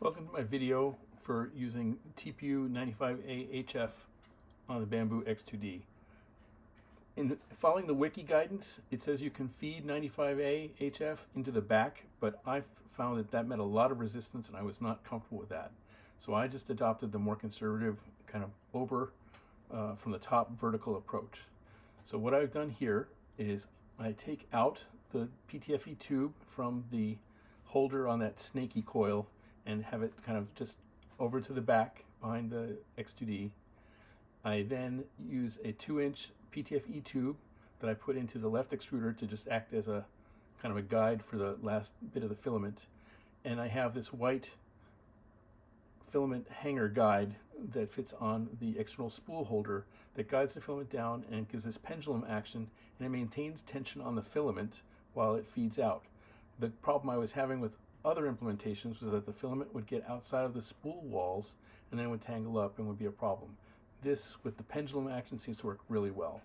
Welcome to my video for using TPU 95A HF on the Bambu X2D. In following the wiki guidance, it says you can feed 95A HF into the back, but I found that met a lot of resistance and I was not comfortable with that. So I just adopted the more conservative kind of over from the top vertical approach. So what I've done here is I take out the PTFE tube from the holder on that snaky coil and have it kind of just over to the back behind the X2D. I then use a 2-inch PTFE tube that I put into the left extruder to just act as a kind of a guide for the last bit of the filament. And I have this white filament hanger guide that fits on the external spool holder that guides the filament down and gives this pendulum action, and it maintains tension on the filament while it feeds out. The problem I was having with other implementations was that the filament would get outside of the spool walls and then would tangle up and would be a problem. This, with the pendulum action, seems to work really well.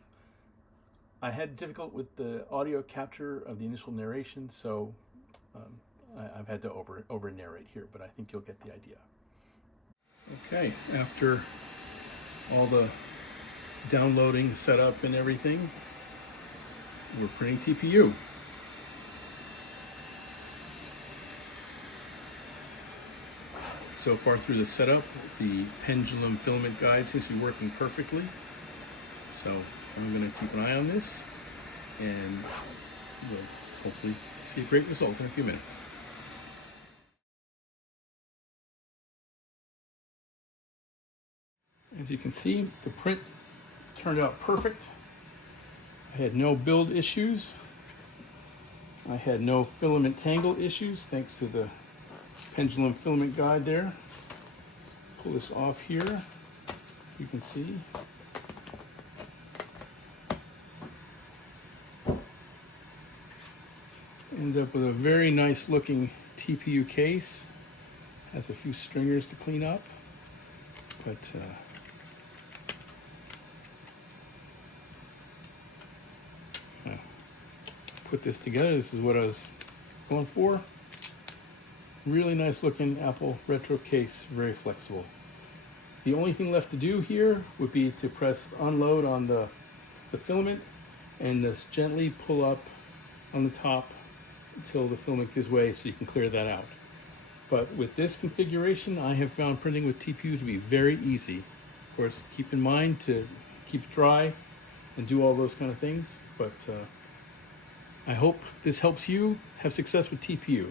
I had difficulty with the audio capture of the initial narration, so I've had to over narrate here, but I think you'll get the idea. Okay, after all the downloading, setup, and everything, we're printing TPU. So far through the setup, the pendulum filament guide seems to be working perfectly. So I'm going to keep an eye on this, and we'll hopefully see a great result in a few minutes. As you can see, the print turned out perfect. I had no build issues. I had no filament tangle issues thanks to the pendulum filament guide there. Pull this off here, you can see. End up with a very nice looking TPU case. Has a few stringers to clean up, but put this together. This is what I was going for. Really nice looking Apple retro case, very flexible. The only thing left to do here would be to press unload on the filament and just gently pull up on the top until the filament gives way so you can clear that out. But with this configuration, I have found printing with TPU to be very easy. Of course, keep in mind to keep it dry and do all those kind of things, but I hope this helps you have success with TPU.